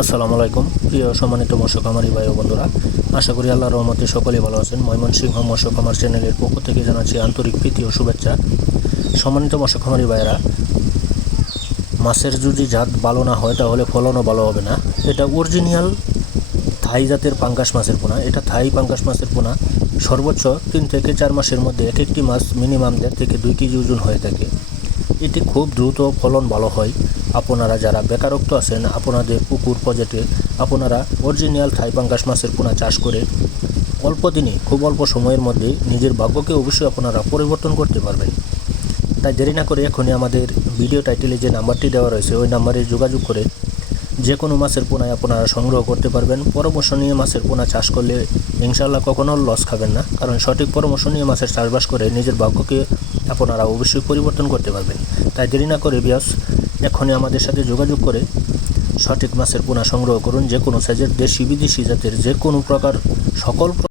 আসসালামু আলাইকুম প্রিয় সম্মানিত মৎস্য খামারি ভাই ও বন্ধুরা, আশা করি আল্লাহর রহমতে সকলেই ভালো আছেন। ময়মনসিংহ মৎস্য খামার চ্যানেলের পক্ষ থেকে জানাচ্ছি আন্তরিক প্রীতি ও শুভেচ্ছা। সম্মানিত মৎস্য খামারি ভাইয়েরা, মাছের যদি জাত ভালো না হয় তাহলে ফলনও ভালো হবে না। এটা অরিজিনাল থাই জাতের পাঙ্গাস মাছের পোনা। এটা থাই পাঙ্গাস মাছের পোনা সর্বোচ্চ 3 থেকে 4 মাসের মধ্যে এক একটি মাছ মিনিমাম 1.5 থেকে 2 কেজি ওজন হয়ে থাকে। এটি খুব দ্রুত ফলন ভালো হয়। আপনারা যারা বেকারত্ব আছেন, আপনাদের পুকুর প্রজেক্টে আপনারা অরিজিনাল থাই পাঙ্গাস মাছের পোনা চাষ করে অল্প দিনে খুব অল্প সময়ের মধ্যে নিজের ভাগ্যকে অবশ্যই আপনারা পরিবর্তন করতে পারবেন। তাই দেরি না করে এখনই আমাদের ভিডিও টাইটেলে যে নাম্বারটি দেওয়া রয়েছে ওই নাম্বারে যোগাযোগ করে যে কোনো মাছের পোনায় আপনারা সংগ্রহ করতে পারবেন। পরামর্শ নিয়ে মাছের পোনা চাষ করলে ইনশাআল্লাহ কখনো লস খাবেন না, কারণ সঠিক পরামর্শ নিয়ে মাছের চাষবাস করে নিজের ভাগ্যকে আপনারা অবশ্যই পরিবর্তন করতে পারবেন। তাই দেরি না করে বিয়াস এখনই আমাদের সাথে যোগাযোগ করে সঠিক মাছের পোনা সংগ্রহ করুন। যে কোনো সাইজের দেশি বিদেশি জাতের যে কোনো প্রকার সকল